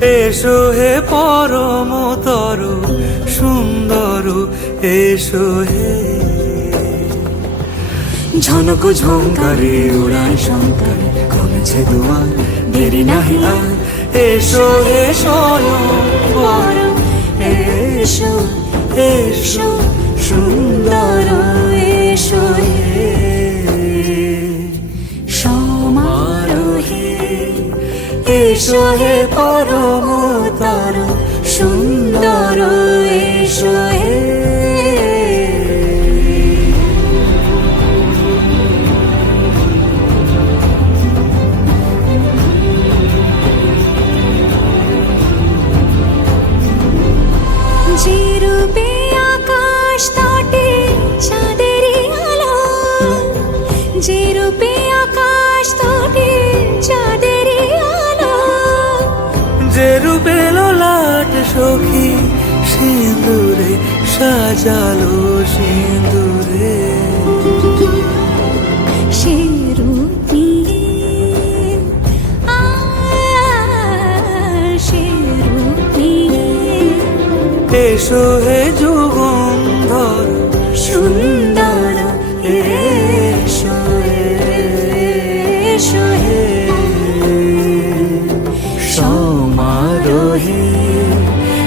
এসো হে পরম তরু সুন্দর এসো হে। ঝনক ঝঙ্কারে উড়ায় শঙ্কর কমেছে দুয়ার দেরি নাহি আর। এসো হে পরম এসো। এসো। এসো হে পরম তরু সুন্দর এসো হে। আকাশ যে রূপে সখী সিঁদুরে সাজালো সিঁদুরে। এসো হে যুগন্ধর সুন্দর